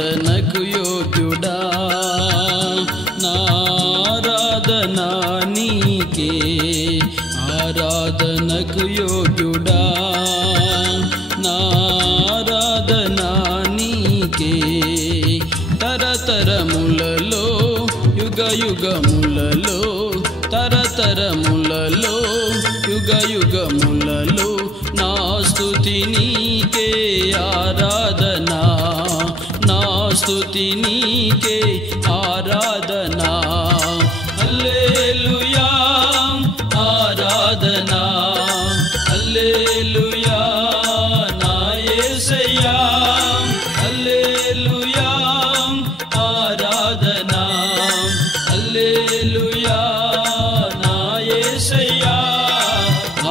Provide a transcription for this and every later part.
ఆరాధనకు యోగ్యుడా నారాధనా నీకే ఆరాధనకు యోగ్యుడా నారాధనా నీకే తరతరములలో యుగయుగములలో తరతరములలో యుగయుగములలో నా స్తుతి నీకే ఆరాధనా నా స్తుతి నీకే ఆరాధనా హల్లెలూయా ఆరాధనా హల్లెలూయా నా యేసయ్యా హల్లెలూయా ఆరాధనా హల్లెలూయా నా యేసయ్యా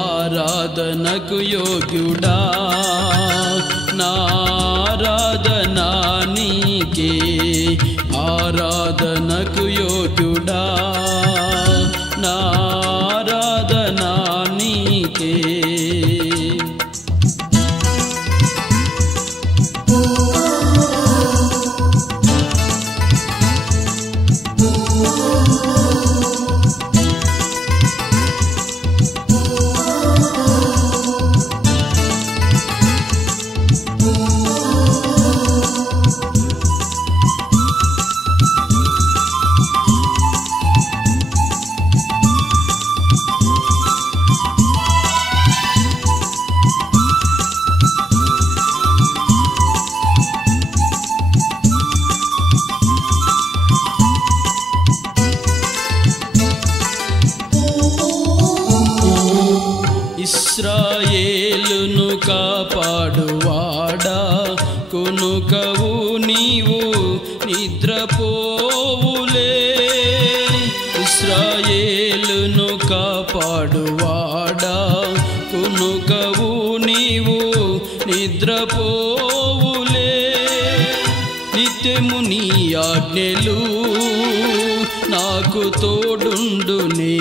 ఆరాధనకు యోగ్యుడా నారాధనా నీకే ఆరాధనకు యోగ్యుడా నారాధనా నీకే ఇశ్రాయేలును కాపాడువాడా కొనుకవు నీవు నిద్రపోవులే ఇశ్రాయేలును కాపాడువాడా కొనుకవు నీవు నిద్రపోవులే నిత్యము నీ ఆజ్ఞలు నాకు తోడుండునే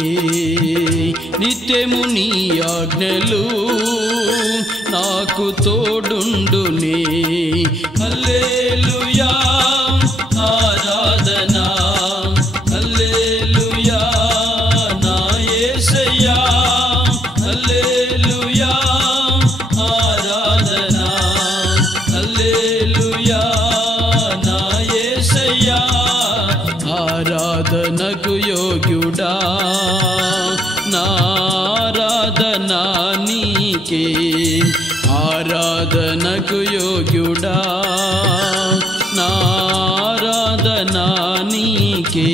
నిత్యము నీ ఆజ్ఞలు నాకు తోడుండునే హల్లెలూయా ఆరాధనా హల్లెలూయా నా యేసయ్యా హల్లెలూయా ఆరాధనా హల్లెలూయా నా యేసయ్యా ఆరాధనకు యోగ్యుడా నారాధనా నీకే ఆరాధనకు యోగ్యుడా నారాధనా నీకే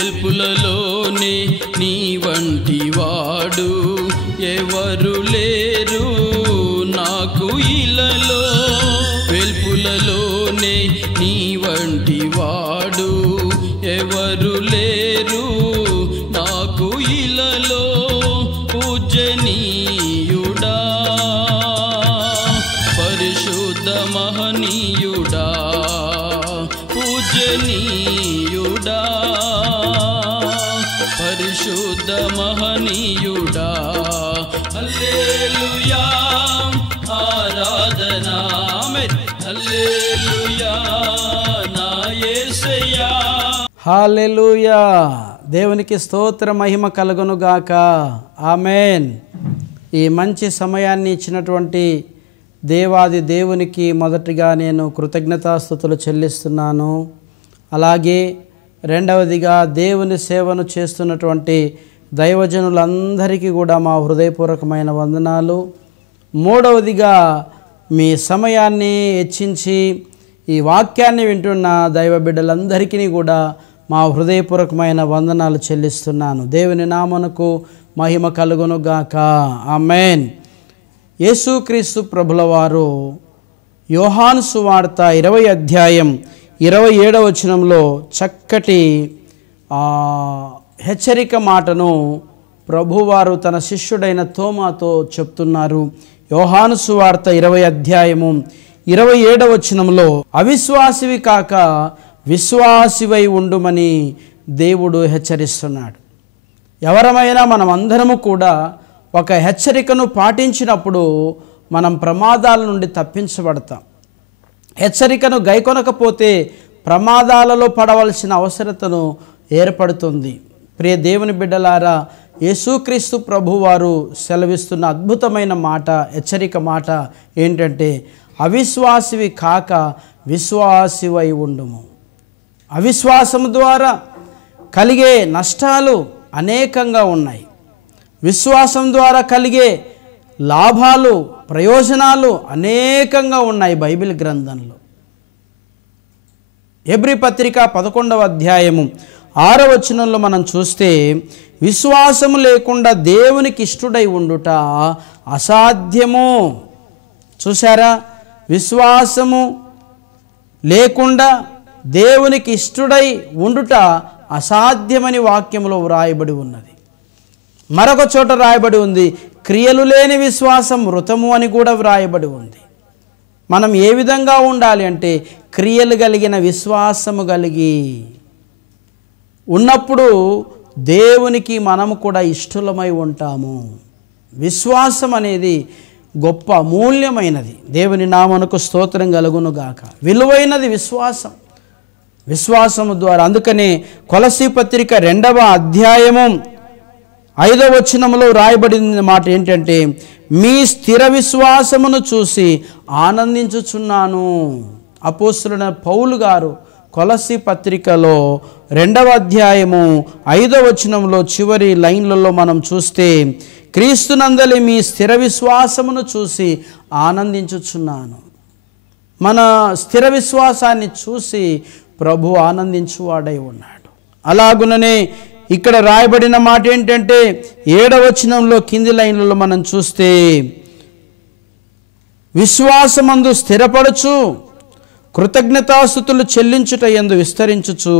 వెల్పులలోనే నీ వంటి వాడు ఎవరు లేరు నాకు ఇలలో వెల్పులలోనే నీ వంటి వాడు ఎవరు లేరు నాకు ఇలలో పూజనీయుడా పరిశుద్ధ మహనీయుడా పూజనీయుడా పరిశుద్ధ మహనీయుడా హల్లెలూయా ఆరాధనా హల్లెలూయా నా యేసయ్యా హల్లెలూయా దేవునికి స్తోత్ర మహిమ కలుగును గాక ఆమేన్. ఈ మంచి సమయాన్ని ఇచ్చినటువంటి దేవాది దేవునికి మొదటిగా నేను కృతజ్ఞతాస్తుతులు చెల్లిస్తున్నాను. అలాగే రెండవదిగా దేవుని సేవను చేస్తున్నటువంటి దైవజనులందరికీ కూడా మా హృదయపూర్వకమైన వందనాలు. మూడవదిగా మీ సమయాన్ని హెచ్చించి ఈ వాక్యాన్ని వింటున్న దైవ బిడ్డలందరికీ కూడా మా హృదయపూర్వకమైన వందనాలు చెల్లిస్తున్నాను. దేవుని నామమునకు మహిమ కలుగును గాక ఆమేన్. యేసుక్రీస్తు ప్రభుల వారు యోహాను సువార్త 20 అధ్యాయం 27వ వచనంలో చక్కటి హెచ్చరిక మాటను ప్రభువారు తన శిష్యుడైన తోమాతో చెప్తున్నారు. యోహాను సువార్త 20 అధ్యాయము 27వ వచనంలో అవిశ్వాసివి కాక విశ్వాసివై ఉండుమని దేవుడు హెచ్చరిస్తున్నాడు. ఎవరమైనా మనం అందరము కూడా ఒక హెచ్చరికను పాటించినప్పుడు మనం ప్రమాదాల నుండి తప్పించబడతాం. హెచ్చరికను గైకొనకపోతే ప్రమాదాలలో పడవలసిన అవసరతను ఏర్పడుతుంది. ప్రియ దేవుని బిడ్డలారా, యేసుక్రీస్తు ప్రభువారు సెలవిస్తున్న అద్భుతమైన మాట, హెచ్చరిక మాట ఏంటంటే అవిశ్వాసివి కాక విశ్వాసివై ఉండుము. అవిశ్వాసము ద్వారా కలిగే నష్టాలు అనేకంగా ఉన్నాయి. విశ్వాసం ద్వారా కలిగే లాభాలు, ప్రయోజనాలు అనేకంగా ఉన్నాయి బైబిల్ గ్రంథంలో. హెబ్రీ పత్రిక 11వ అధ్యాయము 6వ వచనంలో మనం చూస్తే విశ్వాసము లేకుండా దేవునికి ఇష్టుడై ఉండుట అసాధ్యము. చూసారా, విశ్వాసము లేకుండా దేవునికి ఇష్టుడై ఉండుట అసాధ్యమని వాక్యంలో వ్రాయబడి ఉన్నది. మరొక చోట రాయబడి ఉంది, క్రియలు లేని విశ్వాసం మృతము అని కూడా వ్రాయబడి ఉంది. మనం ఏ విధంగా ఉండాలి అంటే క్రియలు కలిగిన విశ్వాసము కలిగి ఉన్నప్పుడు దేవునికి మనము కూడా ఇష్టలమై ఉంటాము. విశ్వాసం అనేది గొప్ప అమూల్యమైనది. దేవుని నామమునకు స్తోత్రం కలుగునుగాక. విలువైనది విశ్వాసం. విశ్వాసము ద్వారా, అందుకనే కొలసీ పత్రిక 2వ అధ్యాయము 5వ వచనములో రాయబడిన మాట ఏంటంటే మీ స్థిర విశ్వాసమును చూసి ఆనందించుచున్నాను. అపోస్తలుడైన పౌలు గారు కొలసీ పత్రికలో 2వ అధ్యాయము 5వ వచనంలో చివరి లైన్లలో మనం చూస్తే క్రీస్తునందలి మీ స్థిర విశ్వాసమును చూసి ఆనందించుచున్నాను. మన స్థిర విశ్వాసాన్ని చూసి ప్రభు ఆనందించువాడై ఉన్నాడు. అలాగుననే ఇక్కడ రాయబడిన మాట ఏంటంటే 7వ వచనంలో కింది లైన్లలో మనం చూస్తే విశ్వాసమందు స్థిరపడుచు కృతజ్ఞతాస్తుతులు చెల్లించుట యందు విస్తరించుచు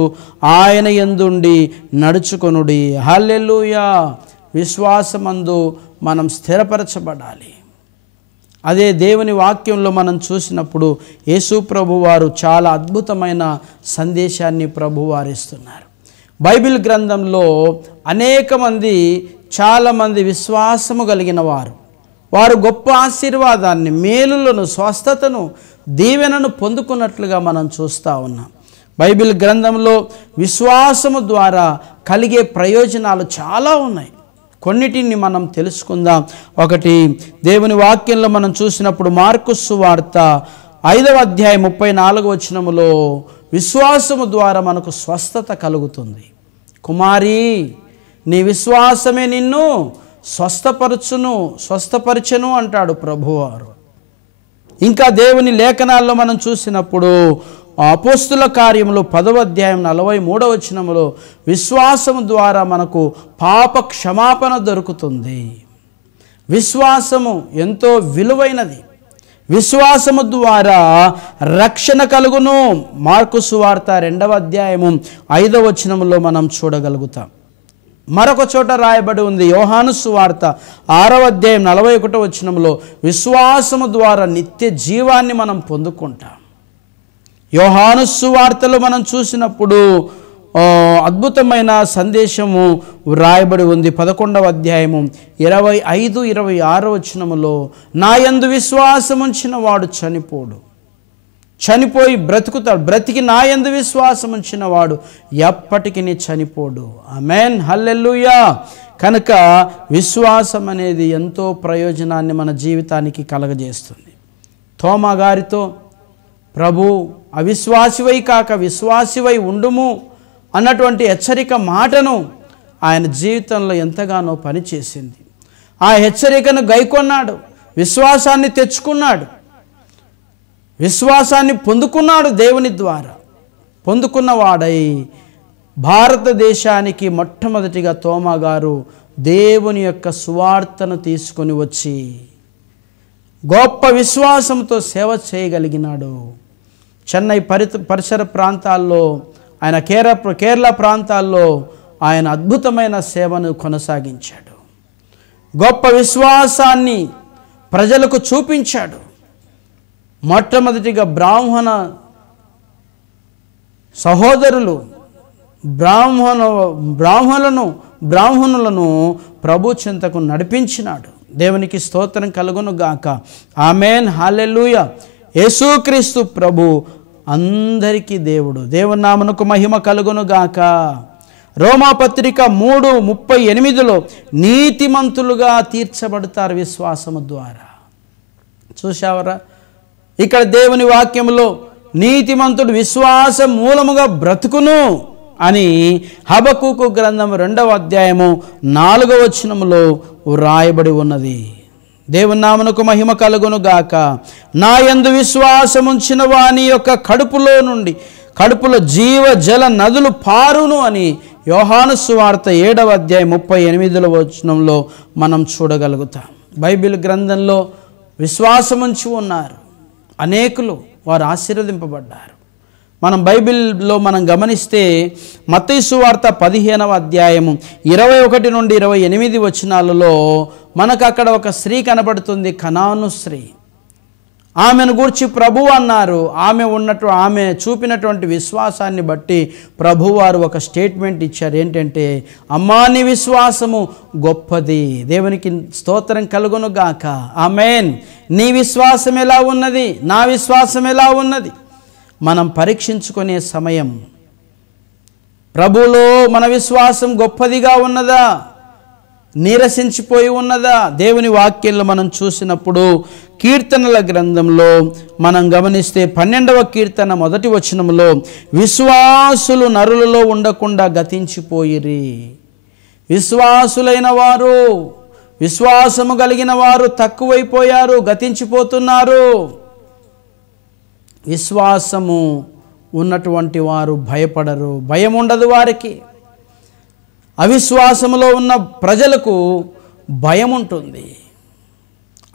ఆయన యందుండి నడుచుకొనుడి. హల్లెలూయా. విశ్వాసమందు మనం స్థిరపరచబడాలి. అదే దేవుని వాక్యంలో మనం చూసినప్పుడు యేసు ప్రభువారు చాలా అద్భుతమైన సందేశాన్ని ప్రభువారు ఇస్తున్నారు. బైబిల్ గ్రంథంలో అనేక మంది, చాలామంది విశ్వాసము కలిగిన వారు గొప్ప ఆశీర్వాదాన్ని, మేలులను, స్వస్థతను, దీవెనను పొందుకున్నట్లుగా మనం చూస్తూ ఉన్నాం. బైబిల్ గ్రంథంలో విశ్వాసము ద్వారా కలిగే ప్రయోజనాలు చాలా ఉన్నాయి. కొన్నిటిని మనం తెలుసుకుందాం. ఒకటి, దేవుని వాక్యంలో మనం చూసినప్పుడు మార్కు సువార్త 5వ అధ్యాయం 34వ వచనములో విశ్వాసము ద్వారా మనకు స్వస్థత కలుగుతుంది. కుమారి, నీ విశ్వాసమే నిన్ను స్వస్థపరచును అంటాడు ప్రభువారు. ఇంకా దేవుని లేఖనాల్లో మనం చూసినప్పుడు అపోస్తుల కార్యములు 10వ అధ్యాయం 43వ వచనములో విశ్వాసము ద్వారా మనకు పాప క్షమాపణ దొరుకుతుంది. విశ్వాసము ఎంతో విలువైనది. విశ్వాసము ద్వారా రక్షణ కలుగును. మార్కు సువార్త 2వ అధ్యాయము 5వ వచనములో మనం చూడగలుగుతాం. మరొక చోట రాయబడి ఉంది యోహాను సువార్త 6వ అధ్యాయం 41వ వచనములో విశ్వాసము ద్వారా నిత్య జీవాన్ని మనం పొందుకుంటాం. యోహాను సువార్తలో మనం చూసినప్పుడు అద్భుతమైన సందేశము వ్రాయబడి ఉంది. 11వ అధ్యాయము 25, 26 వచనములో నా యందు విశ్వాసం ఉంచిన వాడు చనిపోయి బ్రతుకుతాడు, బ్రతికి నా యందు విశ్వాసం ఉంచిన వాడు ఎప్పటికీ చనిపోడు. ఆమేన్, హల్లెలూయా. కనుక విశ్వాసం అనేది ఎంతో ప్రయోజనాన్ని మన జీవితానికి కలగజేస్తుంది. తోమా గారితో ప్రభు అవిశ్వాసివై కాక విశ్వాసివై ఉండుము అన్నటువంటి హెచ్చరిక మాటను ఆయన జీవితంలో ఎంతగానో పనిచేసింది. ఆ హెచ్చరికను గైకొన్నాడు, విశ్వాసాన్ని తెచ్చుకున్నాడు, విశ్వాసాన్ని పొందుకున్నాడు. దేవుని ద్వారా పొందుకున్నవాడై భారతదేశానికి మొట్టమొదటిగా తోమా గారు దేవుని యొక్క సువార్తను తీసుకొని వచ్చి గొప్ప విశ్వాసంతో సేవ చేయగలిగినాడు. చెన్నై పరిసర ప్రాంతాల్లో, ఆయన కేరళ ప్రాంతాల్లో ఆయన అద్భుతమైన సేవను కొనసాగించాడు. గొప్ప విశ్వాసాన్ని ప్రజలకు చూపించాడు. మొట్టమొదటిగా సహోదరులు బ్రాహ్మణులను ప్రభు చింతకు నడిపించినాడు. దేవునికి స్తోత్రం కలుగును గాక. ఆమేన్, హల్లెలూయా. యేసుక్రీస్తు ప్రభు అందరికీ దేవుడు. దేవుని నామమునకు మహిమ కలుగును గాక. రోమాపత్రిక 3:38 నీతిమంతులుగా తీర్చబడతారు విశ్వాసము ద్వారా. చూశావరా, ఇక్కడ దేవుని వాక్యములో నీతిమంతుడు విశ్వాసం మూలముగా బ్రతుకును అని హబక్కూకు గ్రంథం 2వ అధ్యాయము 4వ వచనములో వ్రాయబడి ఉన్నది. దేవుని నామమునకు మహిమ కలుగును గాక. నా యందు విశ్వాసముంచిన వాని యొక్క కడుపులో జీవ జల నదులు పారును అని యోహాను సువార్త 7వ అధ్యాయం 38వ వచనంలో మనం చూడగలుగుతాం. బైబిల్ గ్రంథంలో విశ్వాసముంచి ఉన్నారు అనేకులు, వారు ఆశీర్వదింపబడ్డారు. మనం బైబిల్లో గమనిస్తే మత్తయి సువార్త 15వ అధ్యాయము 21 నుండి 28 వచనాలలో మనకు అక్కడ ఒక స్త్రీ కనబడుతుంది, కనాను స్త్రీ. ఆమెను గూర్చి ప్రభువు అన్నారు. ఆమె చూపినటువంటి విశ్వాసాన్ని బట్టి ప్రభువారు ఒక స్టేట్మెంట్ ఇచ్చారు. ఏంటంటే, అమ్మా నీ విశ్వాసము గొప్పది. దేవునికి స్తోత్రం కలుగును గాక. ఆమేన్. నీ విశ్వాసం ఎలా ఉన్నది? నా విశ్వాసం ఎలా ఉన్నది? మనం పరీక్షించుకునే సమయం, ప్రభువులో మన విశ్వాసం గొప్పదిగా ఉన్నదా, నీరసించిపోయి ఉన్నదా? దేవుని వాక్యంలో మనం చూసినప్పుడు కీర్తనల గ్రంథంలో మనం గమనిస్తే 12వ కీర్తన 1వ వచనంలో విశ్వాసులు నరులలో ఉండకుండా గతించిపోయిరి. విశ్వాసులైన వారు, విశ్వాసము కలిగిన వారు తక్కువైపోయారు, గతించిపోతున్నారు. విశ్వాసము ఉన్నటువంటి వారు భయపడరు, భయం ఉండదు వారికి. అవిశ్వాసములో ఉన్న ప్రజలకు భయం ఉంటుంది.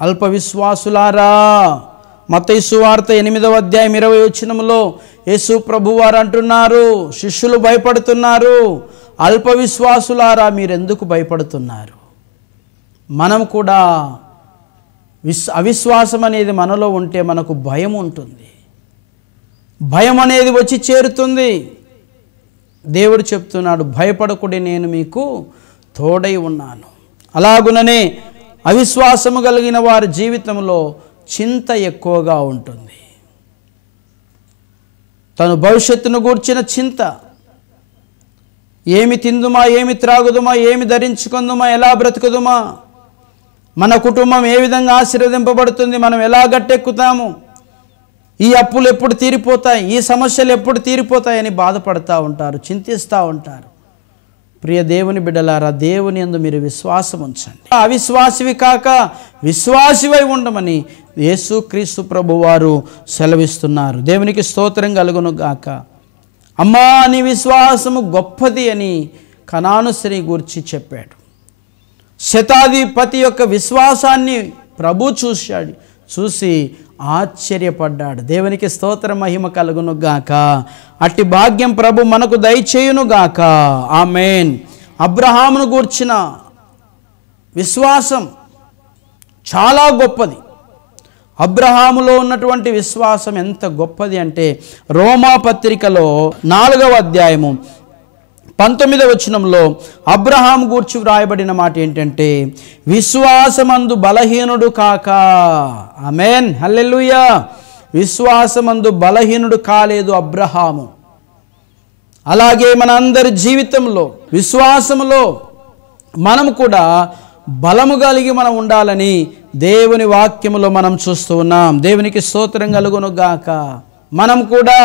అల్ప విశ్వాసులారా, మత్తయి సువార్త 8వ అధ్యాయం 20వ వచనంలో యేసు ప్రభువారు అంటున్నారు, శిష్యులు భయపడుతున్నారు, అల్ప విశ్వాసులారా మీరెందుకు భయపడుతున్నారు? మనం కూడా అవిశ్వాసం అనేది మనలో ఉంటే మనకు భయం ఉంటుంది, భయం అనేది వచ్చి చేరుతుంది. దేవుడు చెప్తున్నాడు, భయపడకుడి, నేను మీకు తోడై ఉన్నాను. అలాగుననే అవిశ్వాసము కలిగిన వారి జీవితంలో చింత ఎక్కువగా ఉంటుంది. తను భవిష్యత్తును గూర్చిన చింత, ఏమి తిందుమా, ఏమి త్రాగుదుమా, ఏమి ధరించుకుందుమా, ఎలా బ్రతుకుదుమా, మన కుటుంబం ఏ విధంగా ఆశీర్వదింపబడుతుంది, మనం ఎలా గట్టెక్కుతాము, ఈ అప్పులు ఎప్పుడు తీరిపోతాయి, ఈ సమస్యలు ఎప్పుడు తీరిపోతాయని బాధపడుతూ ఉంటారు, చింతిస్తూ ఉంటారు. ప్రియ దేవుని బిడ్డలారా, దేవుని యందు మీరు విశ్వాసం ఉంచండి. అవిశ్వాసివి కాక విశ్వాసివై ఉండమని యేసుక్రీస్తు ప్రభువారు సెలవిస్తున్నారు. దేవునికి స్తోత్రం కలుగును గాక. అమ్మా నీ విశ్వాసము గొప్పది అని కనాను స్త్రీ గురించి చెప్పాడు. శతాధిపతి యొక్క విశ్వాసాన్ని ప్రభు చూసి ఆశ్చర్యపడ్డాడు. దేవునికి స్తోత్ర మహిమ కలుగును గాక. అట్టి భాగ్యం ప్రభు మనకు దయచేయును గాక. ఆమేన్. అబ్రహామును గూర్చిన విశ్వాసం చాలా గొప్పది. అబ్రహాములో ఉన్నటువంటి విశ్వాసం ఎంత గొప్పది అంటే, రోమాపత్రికలో 4వ అధ్యాయము 19వ వచనంలో అబ్రహాం గూర్చి వ్రాయబడిన మాట ఏంటంటే, విశ్వాసమందు బలహీనుడు కాక. ఆమేన్, హల్లెలూయా. విశ్వాసమందు బలహీనుడు కాలేదు అబ్రహాము. అలాగే మన అందరి జీవితంలో విశ్వాసములో మనం కూడా బలము కలిగి మనం ఉండాలని దేవుని వాక్యములో మనం చూస్తూ ఉన్నాం. దేవునికి స్తోత్రం కలుగును గాక. మనం కూడా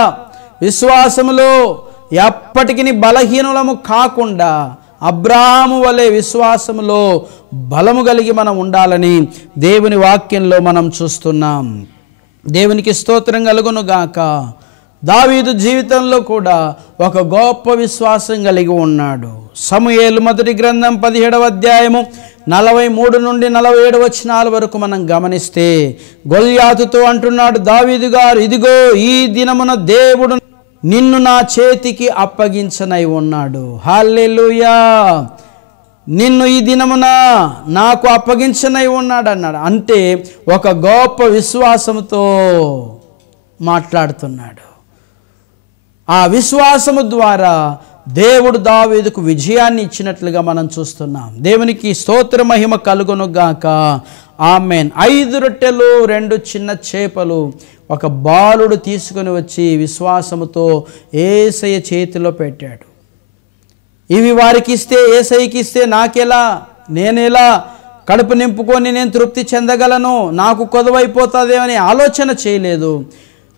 విశ్వాసములో ఎప్పటికీ బలహీనులము కాకుండా అబ్రహాము వలె విశ్వాసములో బలము కలిగి మనం ఉండాలని దేవుని వాక్యంలో మనం చూస్తున్నాం. దేవునికి స్తోత్రం కలుగును గాక. దావీదు జీవితంలో కూడా ఒక గొప్ప విశ్వాసం కలిగి ఉన్నాడు. సమూయేలు మొదటి గ్రంథం 17వ అధ్యాయము 43 నుండి 47 వచనాల వరకు మనం గమనిస్తే గొల్యాతుతో అంటున్నాడు దావీదు గారు, ఇదిగో ఈ దినమున దేవుడు నిన్ను నా చేతికి అప్పగించనై ఉన్నాడు. హల్లెలూయా. నిన్ను ఈ దినమున నాకు అప్పగించనై ఉన్నాడు అన్నాడు. అంటే ఒక గొప్ప విశ్వాసంతో మాట్లాడుతున్నాడు. ఆ విశ్వాసము ద్వారా దేవుడు దావీదుకు విజయాన్ని ఇచ్చినట్లుగా మనం చూస్తున్నాం. దేవునికి స్తోత్ర మహిమ కలుగును గాక. ఆమేన్. 5 రొట్టెలు 2 చిన్న చేపలు ఒక బాలుడు తీసుకొని వచ్చి విశ్వాసముతో యేసయ్య చేతిలో పెట్టాడు. ఇవి వారికి ఇస్తే, యేసయ్యకి ఇస్తే నాకెలా, నేనెలా కడుపు నింపుకొని నేను తృప్తి చెందగలను, నాకు కొదవైపోతుందేమని ఆలోచన చేయలేదు.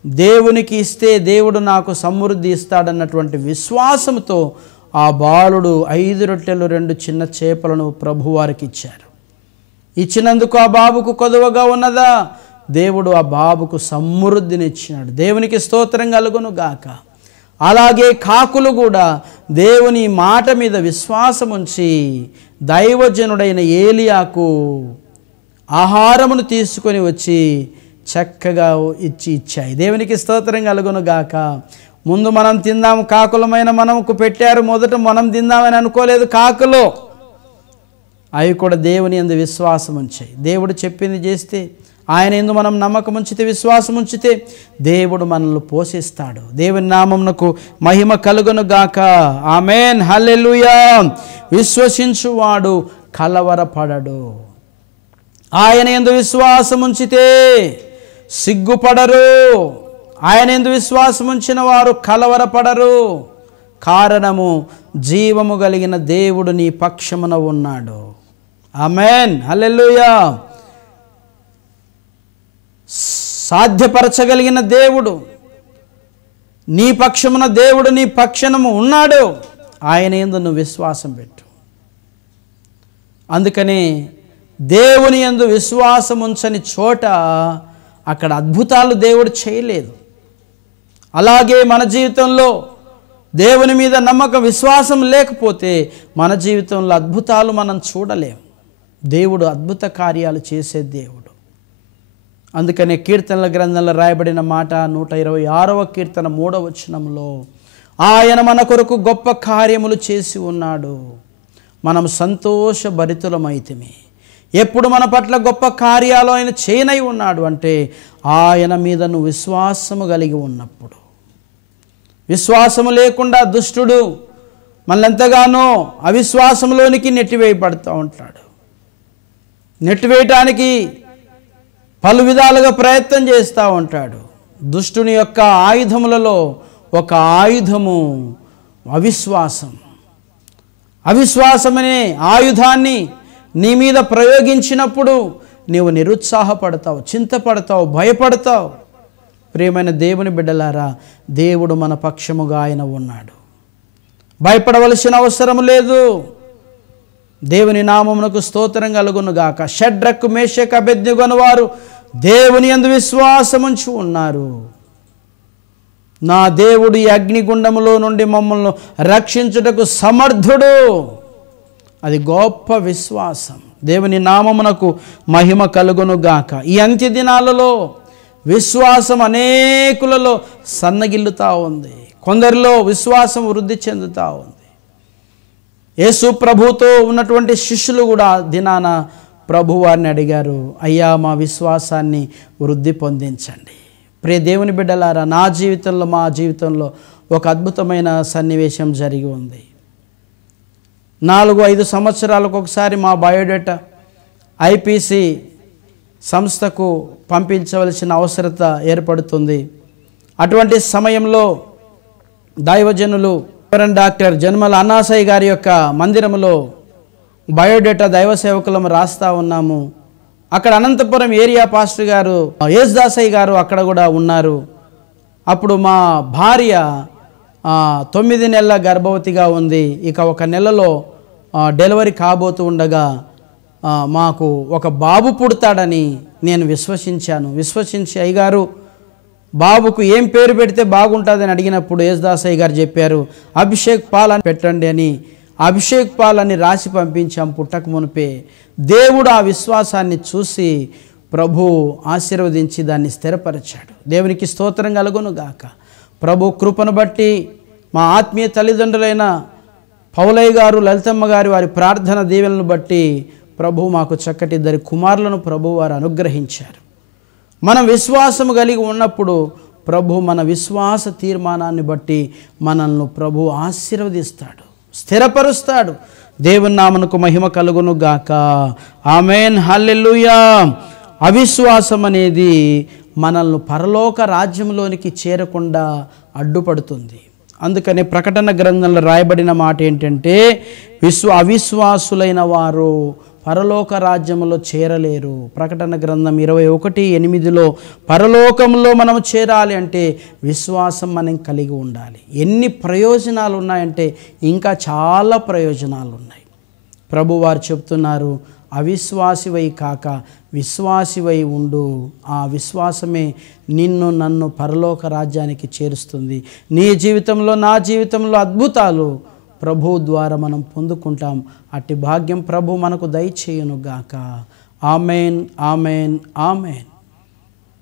దేవునికి ఇస్తే దేవుడు నాకు సమృద్ధి ఇస్తాడన్నటువంటి విశ్వాసంతో ఆ బాలుడు 5 రొట్టెలు 2 చిన్న చేపలను ప్రభువారికి ఇచ్చారు. ఇచ్చినందుకు ఆ బాబుకు కొదువగా ఉన్నదా? దేవుడు ఆ బాబుకు సమృద్ధిని ఇచ్చినాడు. దేవునికి స్తోత్రం కలుగును గాక. అలాగే కాకులు కూడా దేవుని మాట మీద విశ్వాసం ఉంచి దైవజనుడైన ఏలియాకు ఆహారమును తీసుకొని వచ్చి చక్కగా ఇచ్చాయి. దేవునికి స్తోత్రం కలుగును గాక. ముందు మనం తిందాము, కాకులమైన మనకు పెట్టారు, మొదట మనం తిందామని అనుకోలేదు కాకులు. అవి కూడా దేవుని యందు విశ్వాసం ఉంచాయి. దేవుడు చెప్పింది చేస్తే, ఆయన యందు మనం నమ్మకం ఉంచితే, విశ్వాసం ఉంచితే దేవుడు మనల్ని పోషిస్తాడు. దేవుని నామమునకు మహిమ కలుగును గాక. ఆమేన్. హల్లెలూయా. విశ్వసించువాడు కలవరపడడు. ఆయన యందు విశ్వాసం ఉంచితే సిగ్గుపడరు. ఆయన యందు విశ్వాసం ఉంచిన వారు కలవరపడరు. కారణము, జీవము కలిగిన దేవుడు నీ పక్షమున ఉన్నాడు. ఆమేన్. హల్లెలూయా. సాధ్యపరచగలిగిన దేవుడు నీ పక్షమున, దేవుడు నీ పక్షము ఉన్నాడు. ఆయన యందు నువ్వు విశ్వాసం పెట్టు. అందుకని దేవుని యందు విశ్వాసం ఉంచని చోట అక్కడ అద్భుతాలు దేవుడు చేయలేదు. అలాగే మన జీవితంలో దేవుని మీద నమ్మకం, విశ్వాసం లేకపోతే మన జీవితంలో అద్భుతాలు మనం చూడలేం. దేవుడు అద్భుత కార్యాలు చేసే దేవుడు. అందుకనే కీర్తనల గ్రంథంలో రాయబడిన మాట 126వ కీర్తన 3వ వచనంలో, ఆయన మన కొరకు గొప్ప కార్యములు చేసి ఉన్నాడు, మనం సంతోషభరితులమైతిమి. ఎప్పుడు మన పట్ల గొప్ప కార్యాలు ఆయన చేయనై ఉన్నాడు అంటే ఆయన మీద నువ్వు విశ్వాసము కలిగి ఉన్నప్పుడు. విశ్వాసము లేకుండా దుష్టుడు మనల్ని అవిశ్వాసంలోనికి నెట్టివేయబడుతూ ఉంటాడు. నెట్టివేయటానికి పలు విధాలుగా ప్రయత్నం చేస్తూ ఉంటాడు. దుష్టుని యొక్క ఆయుధములలో ఒక ఆయుధము అవిశ్వాసం. అవిశ్వాసమనే ఆయుధాన్ని నీ మీద ప్రయోగించినప్పుడు నీవు నిరుత్సాహపడతావు, చింతపడతావు, భయపడతావు. ప్రియమైన దేవుని బిడ్డలారా, దేవుడు మన పక్షముగా ఆయన ఉన్నాడు. భయపడవలసిన అవసరం లేదు. దేవుని నామమునకు స్తోత్రం కలుగును గాక. షడ్రకు మేషకు అబేద్నెగోను వారు దేవుని యందు విశ్వాసముంచి ఉన్నారు. నా దేవుడు ఈ అగ్నిగుండములో నుండి మమ్మల్ని రక్షించుటకు సమర్థుడు. అది గొప్ప విశ్వాసం. దేవుని నామమునకు మహిమ కలుగును గాక. ఈ అంత్య దినాలలో విశ్వాసం అనేకులలో సన్నగిల్లుతూ ఉంది. కొందరిలో విశ్వాసం వృద్ధి చెందుతూ ఉంది. యేసు ప్రభుతో ఉన్నటువంటి శిష్యులు కూడా దినాన ప్రభువారిని అడిగారు, అయ్యా మా విశ్వాసాన్ని వృద్ధి పొందించండి. ప్రియ దేవుని బిడ్డలారా, నా జీవితంలో, మా జీవితంలో ఒక అద్భుతమైన సన్నివేశం జరిగి ఉంది. 4-5 సంవత్సరాలకు ఒకసారి మా బయోడేటా ఐపీసీ సంస్థకు పంపించవలసిన అవసరత ఏర్పడుతుంది. అటువంటి సమయంలో దైవజనులు డాక్టర్ జన్మల అన్నాసయ్య గారి యొక్క మందిరంలో బయోడేటా దైవ సేవకులం రాస్తూ ఉన్నాము. అక్కడ అనంతపురం ఏరియా పాస్టర్ గారు యేసుదాసయ్య గారు అక్కడ కూడా ఉన్నారు. అప్పుడు మా భార్య 9 నెలల గర్భవతిగా ఉంది. ఇక 1 నెలలో డెలివరీ కాబోతూ ఉండగా మాకు ఒక బాబు పుడతాడని నేను విశ్వసించి అయ్యగారు బాబుకు ఏం పేరు పెడితే బాగుంటుందని అడిగినప్పుడు యేసుదాసయ్య గారు చెప్పారు, అభిషేక్ పాల్ అని పెట్టండి అని. అభిషేక్ పాల్ అని రాసి పంపించాం పుట్టక మునిపే. దేవుడు ఆ విశ్వాసాన్ని చూసి ప్రభు ఆశీర్వదించి దాన్ని స్థిరపరిచాడు. దేవునికి స్తోత్రం కలుగును గాక. ప్రభు కృపను బట్టి మా ఆత్మీయ తల్లిదండ్రులైన పౌలయ్య గారు, లలితమ్మ గారి వారి ప్రార్థన దీవెనలను బట్టి ప్రభు మాకు చక్కటి 2 కుమారులను ప్రభు వారు అనుగ్రహించారు. మనం విశ్వాసము కలిగి ఉన్నప్పుడు ప్రభు మన విశ్వాస తీర్మానాన్ని బట్టి మనల్ని ప్రభు ఆశీర్వదిస్తాడు, స్థిరపరుస్తాడు. దేవుని నామమునకు మహిమ కలుగును గాక. ఆమేన్, హల్లెలూయా. అవిశ్వాసం అనేది మనల్ని పరలోక రాజ్యంలోనికి చేరకుండా అడ్డుపడుతుంది. అందుకని ప్రకటన గ్రంథంలో రాయబడిన మాట ఏంటంటే, అవిశ్వాసులైన వారు పరలోక రాజ్యంలో చేరలేరు. ప్రకటన గ్రంథం 21:8 పరలోకంలో మనం చేరాలి అంటే విశ్వాసం మనం కలిగి ఉండాలి. ఎన్ని ప్రయోజనాలు ఉన్నాయంటే ఇంకా చాలా ప్రయోజనాలు ఉన్నాయి. ప్రభువారు చెప్తున్నారు, అవిశ్వాసివై కాక విశ్వాసివై ఉండు. ఆ విశ్వాసమే నిన్ను నన్ను పరలోక రాజ్యానికి చేరుస్తుంది. నీ జీవితంలో నా జీవితంలో అద్భుతాలు ప్రభు ద్వారా మనం పొందుకుంటాం. అట్టి భాగ్యం ప్రభు మనకు దయచేయును గాక. Amen, amen, amen.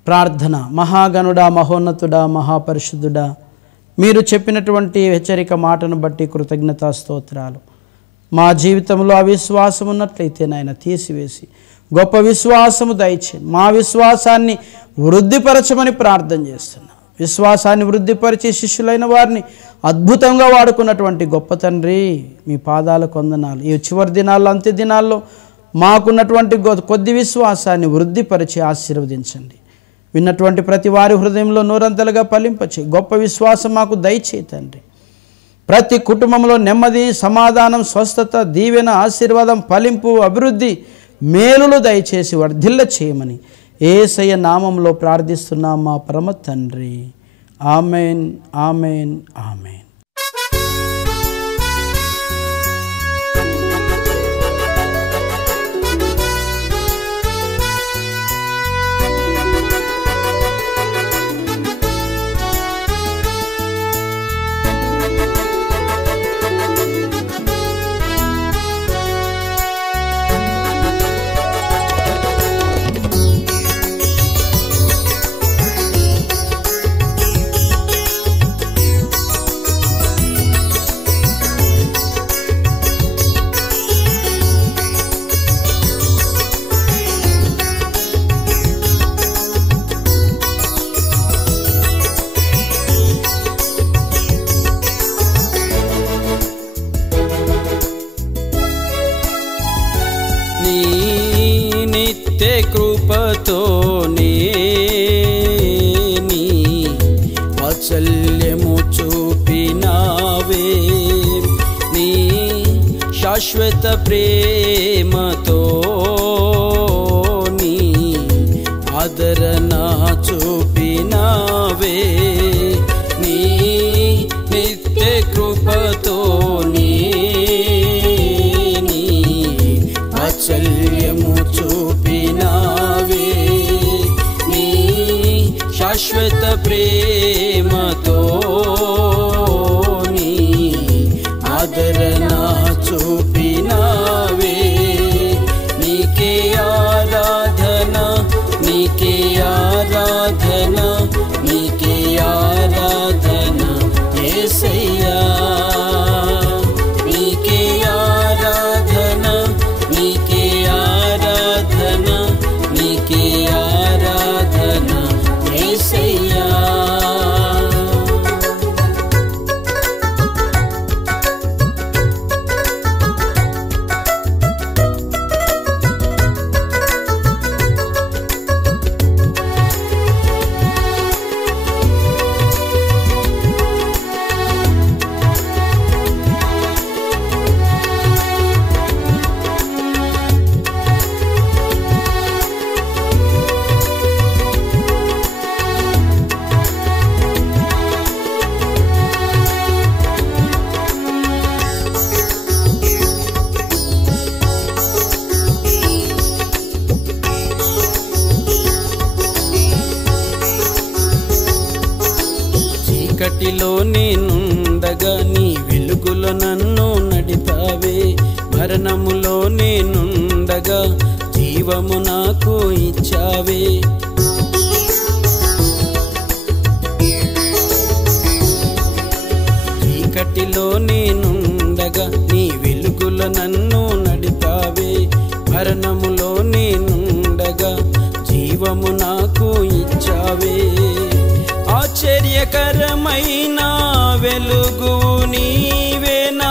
ప్రార్థన. మహాగణుడా, మహోన్నతుడా, మహాపరిశుద్ధుడా, మీరు చెప్పినటువంటి హెచ్చరిక మాటను బట్టి కృతజ్ఞతా స్తోత్రాలు. మా జీవితంలో అవిశ్వాసం ఉన్నట్లయితే నాయన తీసివేసి గొప్ప విశ్వాసము దయచేయండి. మా విశ్వాసాన్ని వృద్ధిపరచమని ప్రార్థన చేస్తున్నా. విశ్వాసాన్ని వృద్ధిపరిచి శిష్యులైన వారిని అద్భుతంగా వాడుకున్నటువంటి గొప్ప తండ్రి, మీ పాదాలకు వందనాలు. ఈ చివరి దినాల్లో, అంత్య దినాల్లో మాకున్నటువంటి కొద్ది విశ్వాసాన్ని వృద్ధిపరిచి ఆశీర్వదించండి. విన్నటువంటి ప్రతి వారి హృదయంలో నూరంతలుగా ఫలింపచేయి. గొప్ప విశ్వాసం మాకు దయచేయి తండ్రి. ప్రతి కుటుంబంలో నెమ్మది, సమాధానం, స్వస్థత, దీవెన, ఆశీర్వాదం, ఫలింపు, అభివృద్ధి, మేలులు దయచేసి వర్ధిల్ల చేయమని యేసయ్య నామంలో ప్రార్థిస్తున్నాం మా పరమ తండ్రి. Amen, amen, amen. కృపతో నీ వాత్సల్యము చూపినావే, నీ శాశ్వత ప్రేమతో నీ ఆదరణ చూపినావే, నీ నిత్య కృపతో నీ వాత్సల్యము చూపినావే, నీ శాశ్వత ప్రేమతో నీ ఆదరణ చూపినావే. నీకే ఆరాధన, నీకే ఆరాధన, నీకే ఆరాధన యేసయ్యా. నీకే ఆరాధన, నీకే ఆరాధన, నీకే ఆరాధన యేసయ్యా. చీకటిలో నేనుండగా నీ వెలుగులో నన్ను నడిపావే. మరణములో నేనుండగా జీవము నాకు ఇచ్చావే. చీకటిలో నేనుండగా నీ వెలుగులో నన్ను నడిపావే. మరణములో నేనుండగా జీవము నాకు ఇచ్చావే. ఆశ్చర్యకరమైన వెలుగు నీవేనా,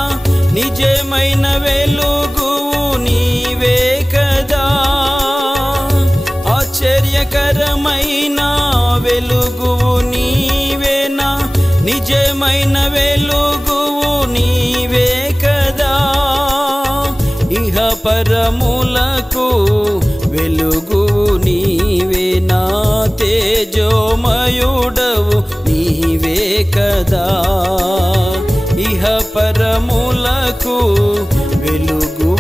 నిజమైన వెలుగు నీవే కదా. ఆశ్చర్యకరమైన వెలుగు నీవేనా, నిజమైన వెలుగు నీవే కదా. ఇహ పరములకు వెలుగు నీవే, నా తేజోమయుడవు నీవే కదా. ఇహ పరములకు వెలుగు